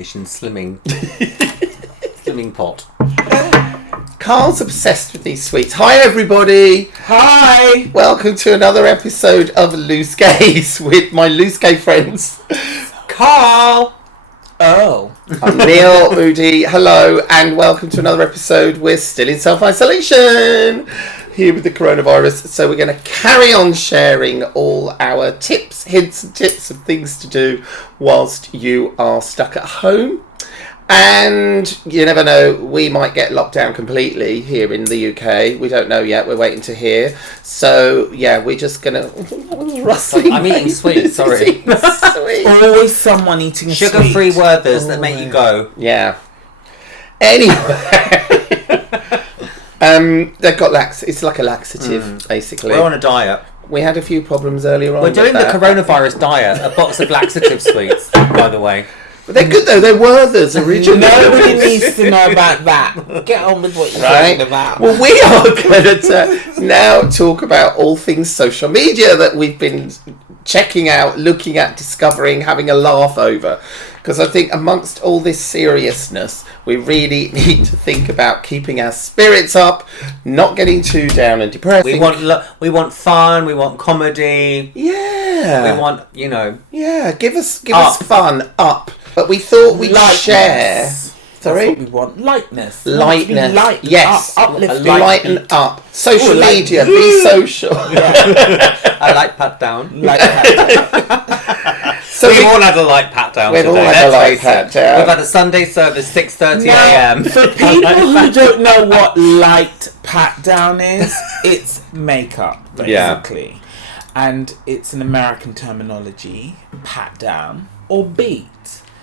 slimming pot. Karl's obsessed with these sweets. Hi everybody! Hi! Welcome to another episode of Loose Gays with my loose gay friends. Karl! Earl. I'm Neil, Moody. Hello, and welcome to another episode. We're still in self-isolation here with the coronavirus, so we're going to carry on sharing all our tips, hints and tips of things to do whilst you are stuck at home. And you never know, we might get locked down completely here in the UK. We don't know yet, we're waiting to hear. So yeah, we're just gonna I'm eating sweets, sorry. Sweet. Always someone eating a Sugar-free sweet. Werthers that make you go. Yeah. Anyway, they've got it's like a laxative, basically. We're on a diet. We had a few problems earlier on. We're doing the coronavirus diet. A box of laxative sweets, by the way. But they're good though, they're Werthers originally. Nobody needs to know about that. Get on with what you're talking about. Well, we are going to now talk about all things social media that we've been checking out, looking at, discovering, having a laugh over. Because I think amongst all this seriousness, we really need to think about keeping our spirits up, not getting too down and depressed. We want fun, we want comedy. Yeah. We want, Yeah, give us fun, up. But we thought we'd share. Sorry? That's what we want. Lightness. Lightness. Light, yes. uplifting. Lighten up. Social Ooh, media. Be social. I like pat down. So we've all had a light pat down today. We've all had a light pat down. We've had a Sunday service, 6:30 a.m. For people who don't know what light pat down is, it's makeup, basically. Yeah. And it's an American terminology, pat down or beat.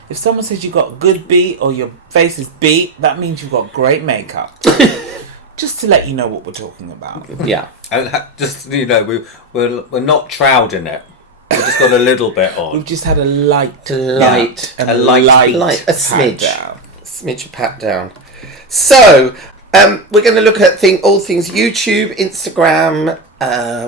If someone says you've got good beat or your face is beat, that means you've got great makeup. Just to let you know what we're talking about. Yeah. Just, we're not trowed in it. We've just got a little bit on. We've just had a light, a smidge. Smidge of pat down. So, we're going to look at all things YouTube, Instagram,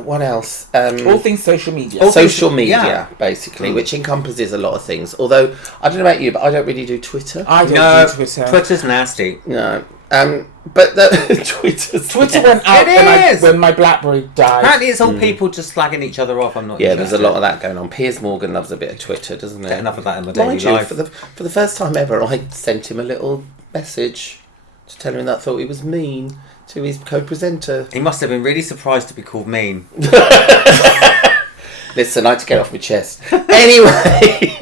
what else? All things social media. Social media, basically, which encompasses a lot of things. Although, I don't know about you, but I don't really do Twitter. I don't do Twitter. Twitter's nasty. No. But the Twitter went out when my BlackBerry died. Apparently it's all people just slagging each other off. I'm not interested. There's a lot of that going on. Piers Morgan loves a bit of Twitter, doesn't he? Get enough of that in my daily life. For the first time ever, I sent him a little message to tell him that I thought he was mean to his co-presenter. He must have been really surprised to be called mean. Listen, I had to get it off my chest. Anyway,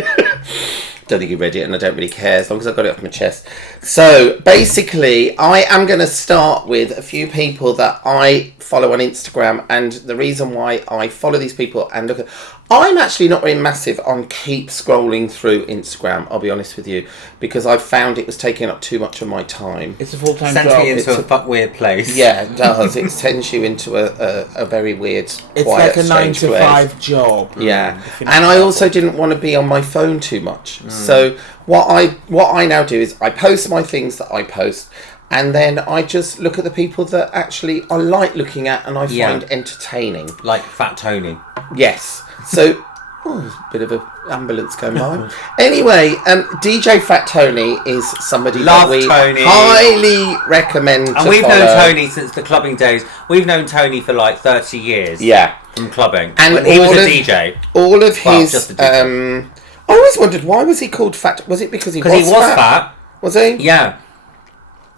don't think he read it and I don't really care as long as I got it off my chest. So basically, I am going to start with a few people that I follow on Instagram, and the reason why I follow these people and look at... I'm actually not very massive on keep scrolling through Instagram, I'll be honest with you, because I found it was taking up too much of my time. It's a full-time job. Sends me into a weird place. Yeah, it does. It sends you into a very weird, it's quiet, like a 9 to 5 job. Yeah, and I also didn't want to be on my phone too much. So what I now do is I post my things that I post, and then I just look at the people that actually I like looking at and I find entertaining. Like Fat Tony. Yes. So, there's a bit of an ambulance going by. Anyway, DJ Fat Tony is somebody that we highly recommend to follow. And we've known Tony since the clubbing days. We've known Tony for like 30 years. Yeah. From clubbing. And when he was a DJ. All of his... I always wonondered, why was he called Fat? Was it because he was fat? Was he? Yeah.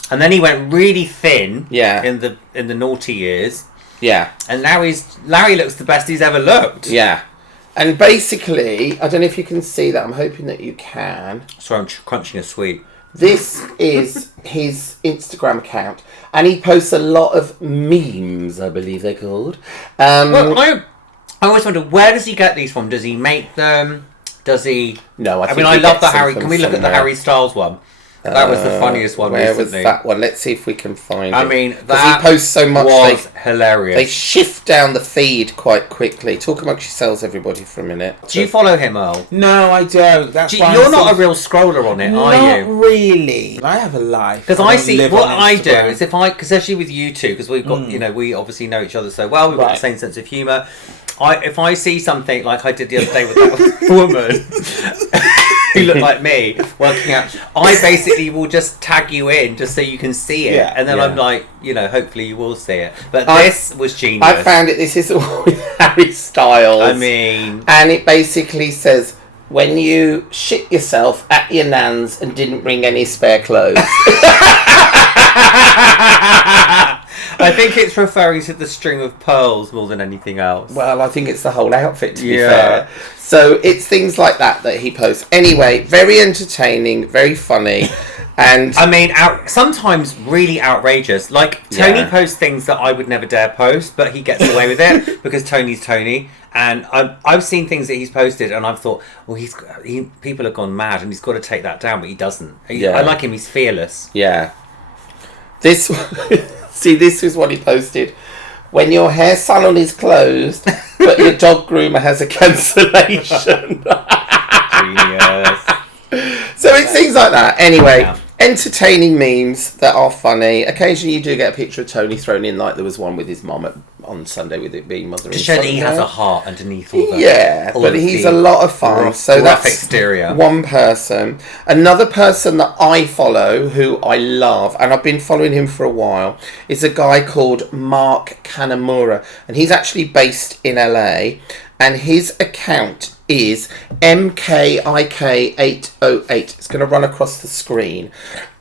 And then he went really thin. Yeah. In the naughty years. Yeah. And now Larry looks the best he's ever looked. Yeah. And basically, I don't know if you can see that. I'm hoping that you can. Sorry, I'm crunching a sweet. This is his Instagram account. And he posts a lot of memes, I believe they're called. Well, I always wonder, where does he get these from? Does he make them? Does he... No, I love the Harry... Can we look at the Harry Styles one? That was the funniest one where recently. Was that one? Let's see if we can find it. I mean, that he posts so much, was hilarious. They shift down the feed quite quickly. Talk amongst yourselves, everybody, for a minute. Do you follow him, Earl? No, I don't. That's why you're not a real scroller on it, are you? Not really. I have a life. Because I see what I do is because especially with you two, because we've got we obviously know each other so well. We've got the same sense of humour. If I see something like I did the other day with that woman. who look like me working out, I basically will just tag you in just so you can see it, and then I'm like, hopefully you will see it. But this was genius. I found it. This is with Harry Styles. I mean, and it basically says, when you shit yourself at your nan's and didn't bring any spare clothes. I think it's referring to the string of pearls more than anything else. Well, I think it's the whole outfit, to be fair. So it's things like that he posts. Anyway, very entertaining, very funny. And I mean, sometimes really outrageous. Like, Tony posts things that I would never dare post, but he gets away with it because Tony's Tony. And I've seen things that he's posted, and I've thought, well, people have gone mad, and he's got to take that down, but he doesn't. I like him; he's fearless. Yeah. This is what he posted. When your hair salon is closed, but your dog groomer has a cancellation. Genius. So it's things like that. Anyway, entertaining memes that are funny. Occasionally you do get a picture of Tony thrown in, like there was one with his mum on Sunday, with it being Mother and Son. To show that he has a heart underneath all that. Yeah, but he's a lot of fun. So that's exterior. One person. Another person that I follow, who I love, and I've been following him for a while, is a guy called Mark Canhamora. And he's actually based in LA. And his account is MKIK808. It's going to run across the screen.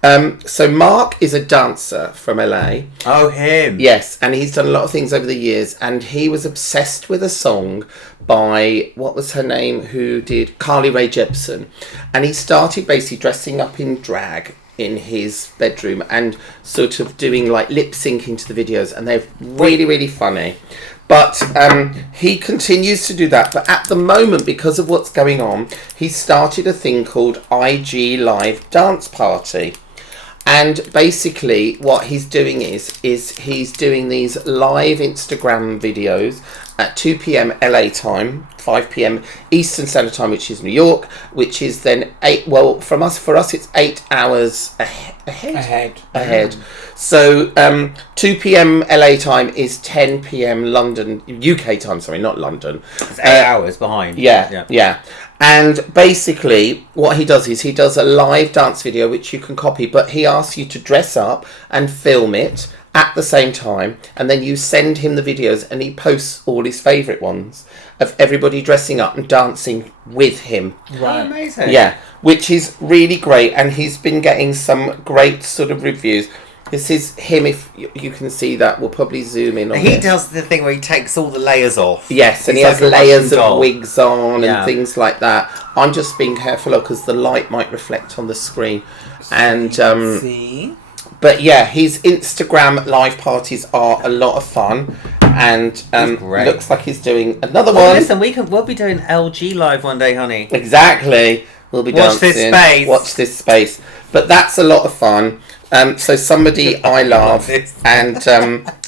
So Mark is a dancer from LA. Oh, him. Yes, and he's done a lot of things over the years. And he was obsessed with a song by, what was her name, who did Carly Rae Jepsen. And he started basically dressing up in drag in his bedroom and sort of doing like lip syncing to the videos. And they're really, really funny. But he continues to do that. But at the moment, because of what's going on, he started a thing called IG Live Dance Party. And basically what he's doing is he's doing these live Instagram videos at 2 p.m. LA time, 5 p.m. Eastern Standard Time, which is New York, which is then for us it's 8 hours ahead. So 2 p.m. LA time is 10 p.m. London, UK time, sorry, not London. It's 8 hours behind. Yeah. And basically what he does is he does a live dance video which you can copy, but he asks you to dress up and film it at the same time, and then you send him the videos and he posts all his favourite ones of everybody dressing up and dancing with him. Right. Oh, amazing. Yeah, which is really great, and he's been getting some great sort of reviews. This is him, if you can see that. We'll probably zoom in on He does the thing where he takes all the layers off. Yes, and he has layers of wigs on and things like that. I'm just being careful because the light might reflect on the screen. And see. But yeah, his Instagram live parties are a lot of fun. And looks like he's doing another one. Listen, we'll be doing LG live one day, honey. Exactly. We'll be dancing. Watch this space. But that's a lot of fun. So somebody I love, and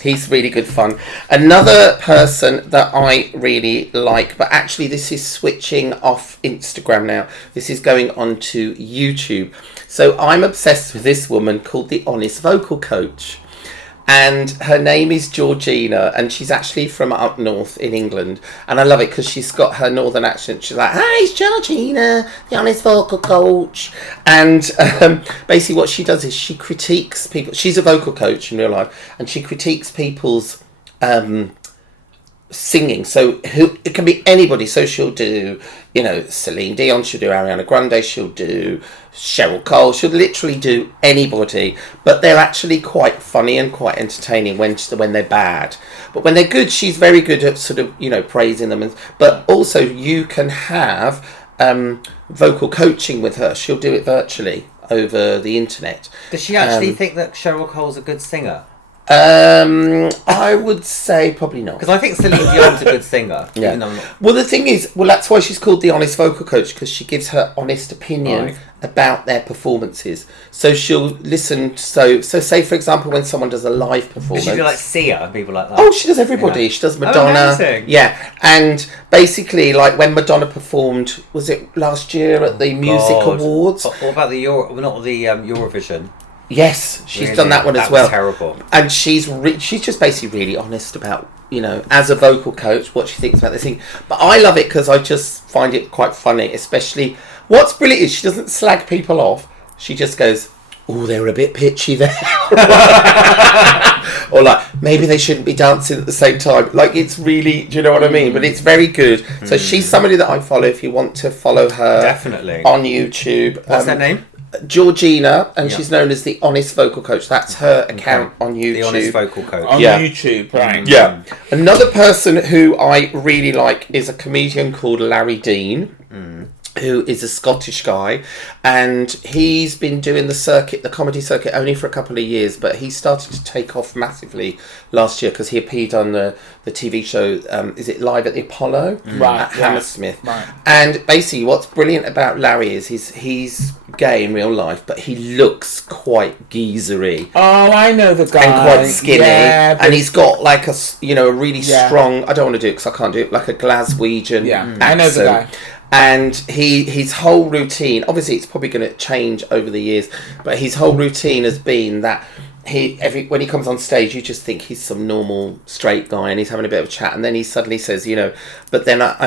he's really good fun. Another person that I really like, but actually this is switching off Instagram now. This is going on to YouTube. So I'm obsessed with this woman called the Honest Vocal Coach. And her name is Georgina, and she's actually from up north in England. And I love it because she's got her northern accent. She's like, "Hi, it's Georgina, the Honest Vocal Coach." And basically what she does is she critiques people. She's a vocal coach in real life, and she critiques people's singing. So it can be anybody. So she'll do, Celine Dion, she'll do Ariana Grande, she'll do Cheryl Cole, she'll literally do anybody, but they're actually quite funny and quite entertaining when they're bad. But when they're good, she's very good at sort of, praising them. But also you can have vocal coaching with her. She'll do it virtually over the internet. Does she actually think that Cheryl Cole's a good singer? I would say probably not. Because I think Celine Dion's a good singer. Yeah. Well, the thing is, that's why she's called the Honest Vocal Coach, because she gives her honest opinion about their performances. So she'll listen. So say, for example, when someone does a live performance. She do like Sia and people like that. Oh, she does everybody. Yeah. She does Madonna. Oh, yeah. And basically, like when Madonna performed, was it last year at the Music Awards? What about the Eurovision? Yes, she's done that one as well. Terrible. And she's just basically really honest about, as a vocal coach, what she thinks about this thing. But I love it because I just find it quite funny, especially What's brilliant is she doesn't slag people off. She just goes, "Oh, they were a bit pitchy there," or like, "Maybe they shouldn't be dancing at the same time." Like, it's really, do you know what I mean? But it's very good. So she's somebody that I follow. If you want to follow her, definitely on YouTube. What's her name? Georgina, and she's known as the Honest Vocal Coach. That's her account on YouTube. The Honest Vocal Coach. On YouTube, right. Yeah. Another person who I really like is a comedian called Larry Dean, who is a Scottish guy, and he's been doing the comedy circuit only for a couple of years, but he started to take off massively last year because he appeared on the TV show, is it Live at the Apollo? Right. At Hammersmith. Right. And basically what's brilliant about Larry is he's gay in real life, but he looks quite geezery. Oh, I know the guy. And quite skinny, yeah, and he's got like a really strong. I don't want to do it because I can't do it. Like a Glaswegian accent. I know the guy. And his whole routine, obviously, it's probably going to change over the years, but his whole routine has been that when he comes on stage, you just think he's some normal straight guy, and he's having a bit of a chat, and then he suddenly says, but then I've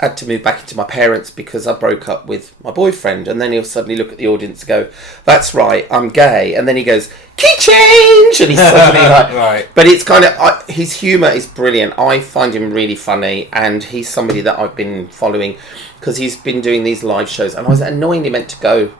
had to move back into my parents because I broke up with my boyfriend, and then he'll suddenly look at the audience and go, "That's right, I'm gay," and then he goes, "Key change," and he's suddenly like, right. But it's kind of his humour is brilliant. I find him really funny, and he's somebody that I've been following because he's been doing these live shows, and I was annoyingly meant to go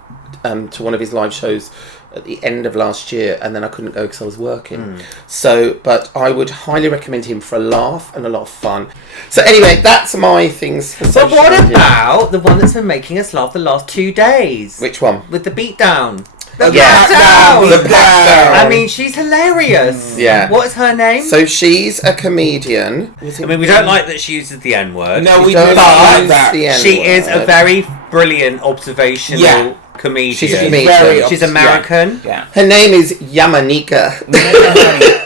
to one of his live shows at the end of last year, and then I couldn't go because I was working. So, but I would highly recommend him for a laugh and a lot of fun. So anyway, that's my things for But social what media. about the one that's been making us laugh the last 2 days? Which one? With the beatdown. The Yeah. Packdown. The Packdown. I mean, she's hilarious. Yeah. What is her name? So she's a comedian. I mean, we don't like that she uses the N-word. No, we don't don't but use that. the she N-word. is a very brilliant observational Yeah. comedian. She's a comedian. Very She's American. Yeah. Her name is Yamaneika.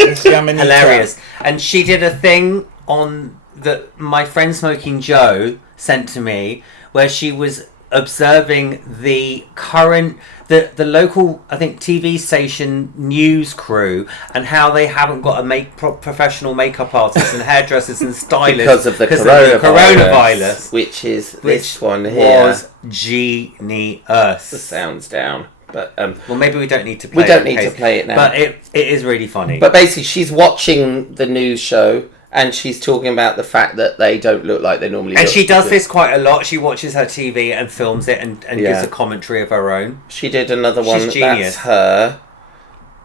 It's Yamaneika. Hilarious. And she did a thing on that my friend Smoking Joe sent to me where she was observing the the local, I think, TV station news crew and how they haven't got a professional makeup artists and hairdressers and stylists Because of the coronavirus, which is this one here. was genius. Sounds down. But Well, maybe we don't need to play we don't it in need to case, play it now. but it is really funny. But basically, she's watching the news show and she's talking about the fact that they don't look like they normally and look. she does this quite a lot. She watches her TV and films it and gives a commentary of her own. She did another one. She's genius. That's her.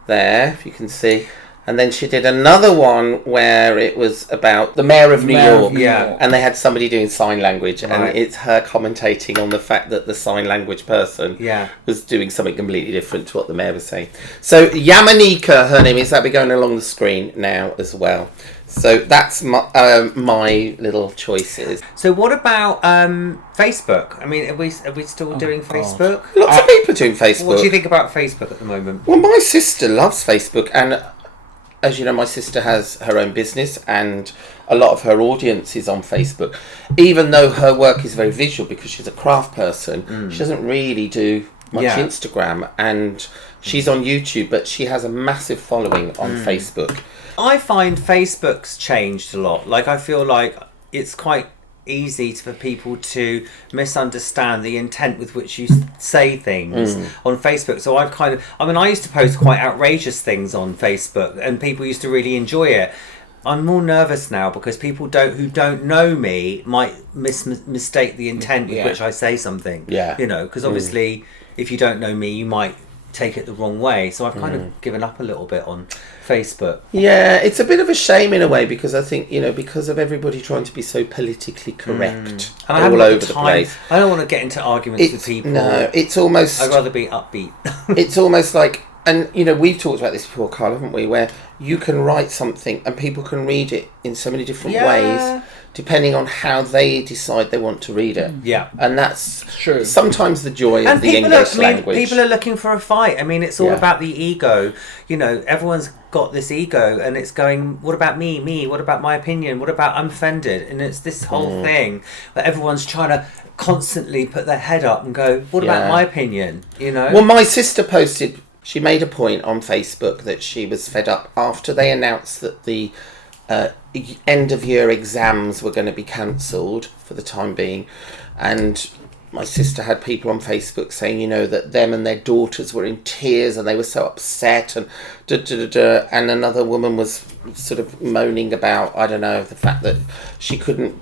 There, if you can see. And then she did another one where it was about the mayor of New York. Yeah. And they had somebody doing sign language. And Right. it's her commentating on the fact that the sign language person was doing something completely different to what the mayor was saying. So Yamaneika, her name is, that'll be going along the screen now as well. So that's my little choices. So what about Facebook? I mean, are we still doing Facebook? Lots of people doing Facebook. What do you think about Facebook at the moment? Well, my sister loves Facebook, and as you know, my sister has her own business, and a lot of her audience is on Facebook. Even though her work is very visual because she's a craft person, she doesn't really do much Instagram, and she's on YouTube, but she has a massive following on Facebook. I find Facebook's changed a lot. Like, I feel like it's quite easy for people to misunderstand the intent with which you say things on Facebook. So I used to post quite outrageous things on Facebook and people used to really enjoy it. I'm more nervous now because people who don't know me might mistake the intent with which I say something. Yeah. You know, because obviously if you don't know me, you might take it the wrong way. So I've kind of given up a little bit on Facebook. Yeah, it's a bit of a shame in a way because I think, because of everybody trying to be so politically correct And I haven't all got over the place. I don't want to get into arguments with people. No, it's almost... I'd rather be upbeat. It's almost like, and we've talked about this before, Karl, haven't we? Where you can write something and people can read it in so many different ways, depending on how they decide they want to read it. Yeah. And that's true. Sometimes the joy of the English language. People are looking for a fight. I mean, it's all about the ego. Everyone's got this ego and it's going, what about me? What about my opinion? What about I'm offended? And it's this whole thing where everyone's trying to constantly put their head up and go, what about my opinion? Well, my sister posted, she made a point on Facebook that she was fed up after they announced that the end of year exams were going to be cancelled for the time being, and my sister had people on Facebook saying, you know, that them and their daughters were in tears and they were so upset and and another woman was sort of moaning about, I don't know, the fact that she couldn't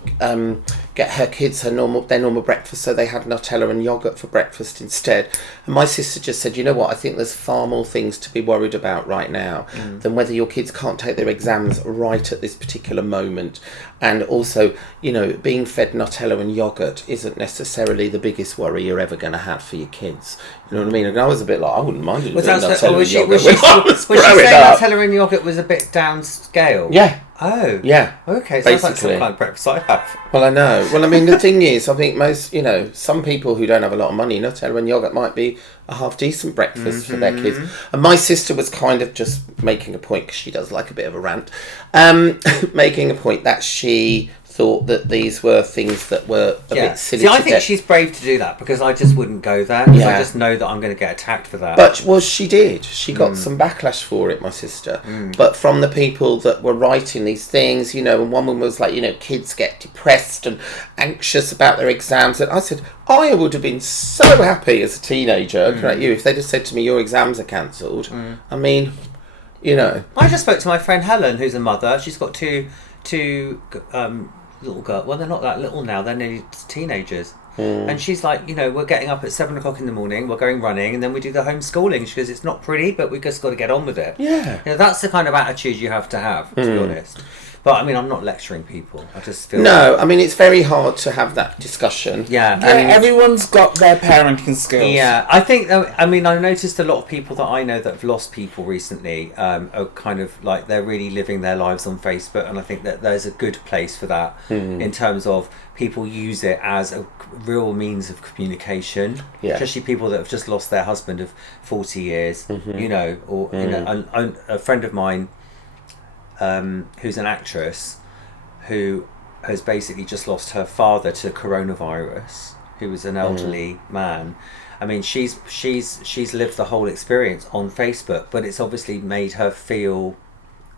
get her kids their normal breakfast, so they had Nutella and yogurt for breakfast instead. And my sister just said, you know what, I think there's far more things to be worried about right now than whether your kids can't take their exams right at this particular moment. And also, you know, being fed Nutella and yogurt isn't necessarily the biggest worry you're ever going to have for your kids. You know what I mean? And I was a bit like, I wouldn't mind it. Was she saying Nutella and yogurt was a bit downscale? Yeah. Oh. Yeah. Okay, so that's like some kind of breakfast I have. Well, I know. Well, I mean, the thing is, I think most, you know, some people who don't have a lot of money, Nutella and yogurt might be a half-decent breakfast for their kids. And my sister was kind of just making a point, because she does like a bit of a rant, making a point that she thought that these were things that were a bit silly. See, I think she's brave to do that, because I just wouldn't go there, because I just know that I'm going to get attacked for that. But, well, she did. She got some backlash for it, my sister. But from the people that were writing these things, you know, and one woman was like, you know, kids get depressed and anxious about their exams. And I said, I would have been so happy as a teenager, looking at you, if they'd have said to me, your exams are cancelled. I mean, you know. I just spoke to my friend Helen, who's a mother. She's got two little girl. Well, they're not that little now. They're nearly teenagers. And she's like, you know, we're getting up at 7 o'clock in the morning. We're going running, and then we do the homeschooling. She goes, it's not pretty, but we just got to get on with it. Yeah. You know, that's the kind of attitude you have to have, to be honest. But I mean, I'm not lecturing people. I just feel I mean, it's very hard to have that discussion. Yeah. And everyone's got their parenting skills. Yeah, I think. I mean, I noticed a lot of people that I know that have lost people recently are kind of like they're really living their lives on Facebook, and I think that there's a good place for that in terms of people use it as a real means of communication. Yeah. Especially people that have just lost their husband of 40 years, you know, or you know, a friend of mine. Who's an actress who has basically just lost her father to coronavirus, who was an elderly man. I mean, she's lived the whole experience on Facebook, but it's obviously made her feel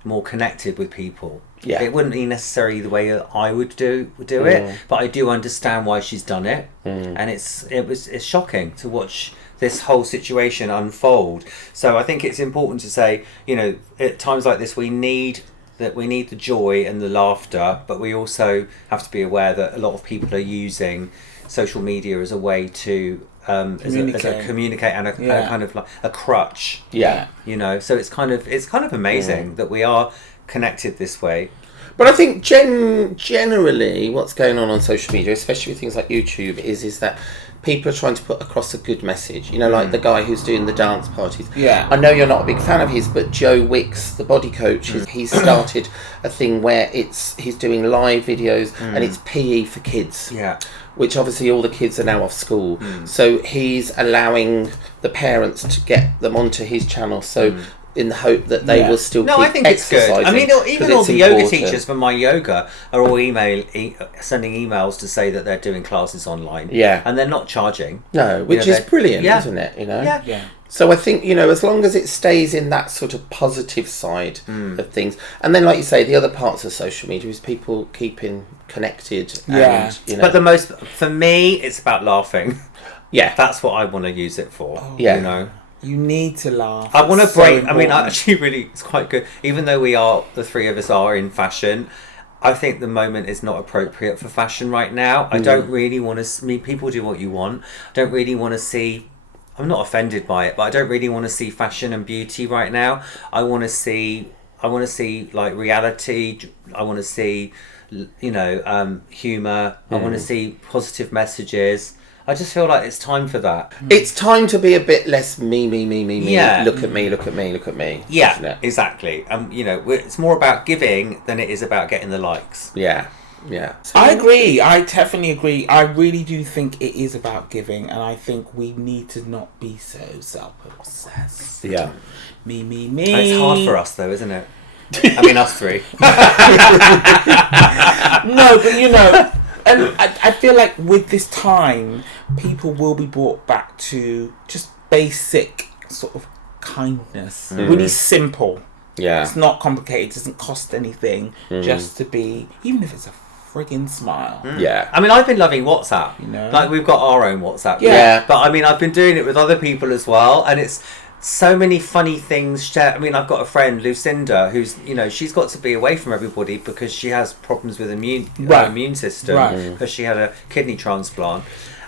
more connected with people. Yeah. It wouldn't be necessarily the way I would do it, but I do understand why she's done it. And it's shocking to watch this whole situation unfold. So I think it's important to say, you know, at times like this we need the joy and the laughter, but we also have to be aware that a lot of people are using social media as a way to communicate and a kind of like a crutch. Yeah. You know, so it's kind of amazing that we are connected this way. But I think generally what's going on social media, especially with things like YouTube, is that people are trying to put across a good message. You know, like the guy who's doing the dance parties. Yeah. I know you're not a big fan of his, but Joe Wicks, the body coach, he's started a thing where he's doing live videos and it's PE for kids. Yeah. Which obviously all the kids are now off school. So he's allowing the parents to get them onto his channel. So in the hope that they will still keep I think it's good. I mean, even all the yoga teachers from my yoga are all sending emails to say that they're doing classes online. Yeah. And they're not charging. No, which is brilliant, isn't it? You know? Yeah. So I think, you know, as long as it stays in that sort of positive side of things. And then, like you say, the other parts of social media is people keeping connected. Yeah. And, you know. But for me, it's about laughing. Yeah. That's what I want to use it for. Yeah. You know? You need to laugh. I want to It's break. so I mean, important. actually, really, it's quite good. Even though the three of us are in fashion, I think the moment is not appropriate for fashion right now. I don't really want to. I mean, people do what you want. I don't really want to see. I'm not offended by it, but I don't really want to see fashion and beauty right now. I want to see like reality. I want to see, you know, humor. I want to see positive messages. I just feel like it's time for that. It's time to be a bit less me. Yeah. Look at me. Yeah, isn't it? exactly. You know, it's more about giving than it is about getting the likes. Yeah. I agree. I definitely agree. I really do think it is about giving, and I think we need to not be so self-obsessed. Yeah. Me. And it's hard for us, though, isn't it? I mean, us three. No, but you know, and I feel like with this time, people will be brought back to just basic sort of kindness. Really simple. Yeah. It's not complicated. It doesn't cost anything just to be, even if it's a friggin' smile. Yeah. I mean, I've been loving WhatsApp. You know? Like, we've got our own WhatsApp. Yeah. But I mean, I've been doing it with other people as well, and it's so many funny things shared. I mean, I've got a friend, Lucinda, who's, you know, she's got to be away from everybody because she has problems with immune system because she had a kidney transplant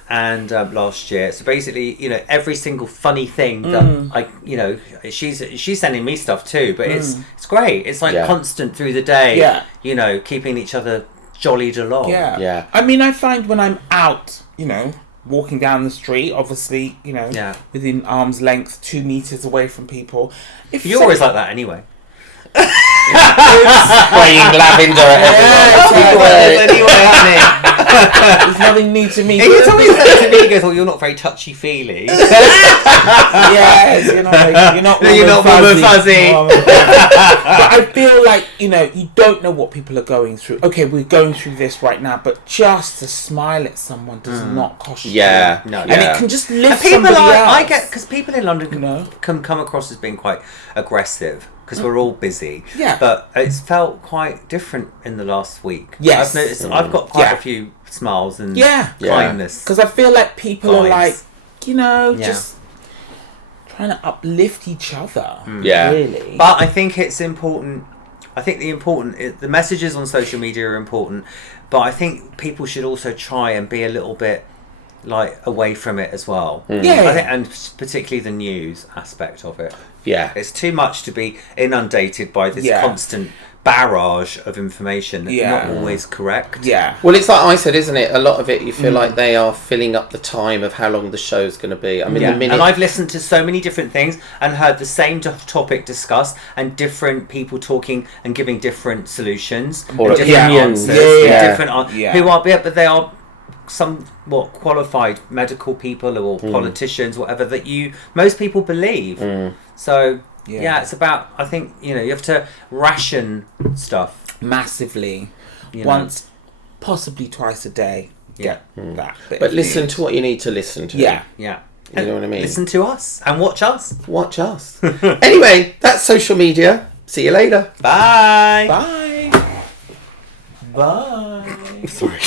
and last year. So basically, you know, every single funny thing that I, you know, she's sending me stuff too, but it's great. It's like constant through the day, you know, keeping each other jollied along. Yeah. I mean, I find when I'm out, you know, walking down the street, obviously, you know, within arm's length, 2 meters away from people. You're always like that anyway. Spraying lavender at everyone. There's nothing new to me. He told me that to me. He goes, "Well, you're not very touchy-feely." Yes, you're not warm and fuzzy. But I feel like, you know, you don't know what people are going through. Okay, we're going through this right now, but just to smile at someone does not cost you. Yeah, no, and it can just lift people somebody else. I get, because people in London can come across as being quite aggressive. Because we're all busy. Yeah. But it's felt quite different in the last week. Yes. I've noticed I've got quite a few smiles and kindness. Because I feel like people are like, you know, just trying to uplift each other. Yeah. Really. But I think it's important. I think the messages on social media are important. But I think people should also try and be a little bit like away from it as well. Yeah. I think, and particularly the news aspect of it. Yeah. It's too much to be inundated by this constant barrage of information that's not always correct. Yeah. Well, it's like I said, isn't it? A lot of it, you feel like they are filling up the time of how long the show's going to be. I mean, the minute... And I've listened to so many different things and heard the same topic discussed and different people talking and giving different solutions or and different opinions. answers. Who are, but they are somewhat qualified medical people or politicians, whatever, that most people believe. So it's about, I think, you know, you have to ration stuff massively, once, possibly twice a day. But listen to what you need to listen to. Yeah. You know what I mean? Listen to us and watch us. Watch us. Anyway, that's social media. See you later. Bye. Bye. Sorry.